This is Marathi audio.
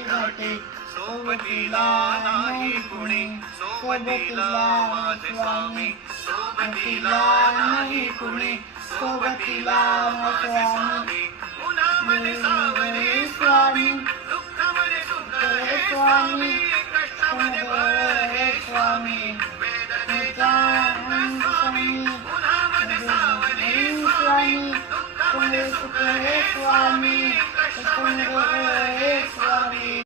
घाटे, सोबतीला नाही कुणी, सोबतीला माझे स्वामी, सोबतीला नाही कुणी, सोबतीला माझे स्वामी. उन्हामध्ये सावरे स्वामी, दुःखामध्ये सुख हे स्वामी, कष्टामध्ये बळ हे स्वामी, वेदनेचा स्वामी. उन्हामध्ये सावरे स्वामी, दुःखामध्ये सुख हे स्वामी, कष्टामध्ये बळ हे स्वामी.